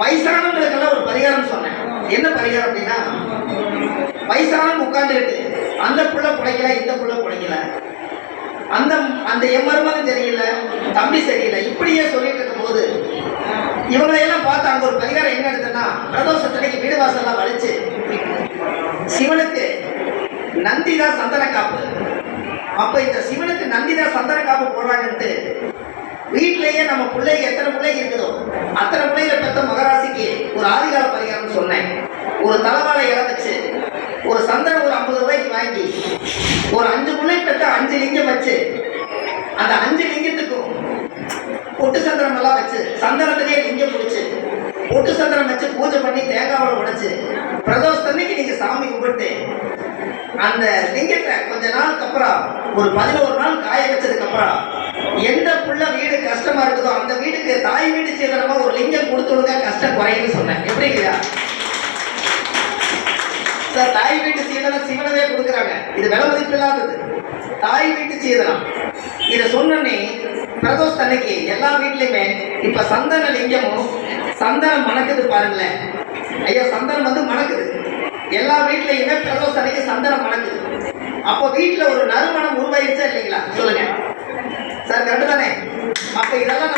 வயசானவங்களுக்கெல்லாம் ஒரு பரிகாரம் சொன்னேன். என்ன பரிகாரம் அப்படின்னா வயசானவங்க உட்கார்ந்துக்கிட்டு அந்த புள்ள பிழைக்கல இந்த புள்ள பிழைக்கல. அந்த அந்த எம்மருமகன் தெரியல தம்பி சரியில்லை இப்படியே சொல்லிட்டு இருக்கும்போது இவங்களையெல்லாம் பார்த்து அங்க ஒரு பரிகாரம் என்ன எடுத்தேன்னா பிரதோஷத்தனைக்கு வீடு வாசல்லாம் வலிச்சு. சிவனுக்கு நந்தி தான் சந்தன காப்பு. அப்ப இந்த சிவனுக்கு நந்தி தான் சந்தன காப்பு போடுறாங்கன்ட்டு வீட்டிலேயே நம்ம பிள்ளைங்க எத்தனை பிள்ளைங்க இருக்குதோ அத்தனை பிள்ளைங்க பெத்த மகராசிக்கு ஒரு ஆதிகால பரிகாரம் சொன்னேன் ஒரு தலைவாழை வச்சு ஒரு சந்தனம் ஒரு ஐம்பது ரூபாய்க்கு வாங்கி ஒரு அஞ்சு புள்ளை பெற்ற அஞ்சு லிங்கம் வச்சு அந்த அஞ்சு லிங்கத்துக்கும் பொட்டு சந்திரம் எல்லாம் வச்சு சந்தனத்திலேயே லிங்கம் பிடிச்சு பொட்டு சந்திரம் வச்சு பூஜை பண்ணி தேங்காவோட உடைச்சு பிரதோஷத்தன்னைக்கு நீங்க சாமி கும்பிட்டு அந்த லிங்கத்தை கொஞ்ச நாளுக்கு அப்புறம் ஒரு பதினோரு நாள் காய வச்சதுக்கு அப்புறம் எந்த புள்ள வீடு கஷ்டமா இருக்குதோ அந்த வீட்டுக்கு தாய் வீடு சேதனமா ஒரு லிங்கம் கொடுத்துடுங்க கஷ்டம் குறையுன்னு சொன்னேன். எப்படி தாய் வீட்டு சீதனம் சிவனவே கொடுக்குறாங்க. இது விலை மதிப்பு இல்லாதது. தாய் வீட்டு சீதனம் இதை சொன்னோன்னே பிரதோஷ் அன்னைக்கு எல்லா வீட்லயுமே இப்ப சந்தன லிங்கமும் சந்தனம் மணக்குது பாருங்களேன். ஐயா சந்தனம் வந்து மணக்குது. எல்லா வீட்லயுமே பிரதோஷ் அன்னைக்கு சந்தனம் மணக்குது. அப்போ வீட்டுல ஒரு நறுமணம் உருவாயிருச்சா இல்லைங்களா? சொல்லுங்க. சார் கரெக்டு தானே? அப்ப இதெல்லாம்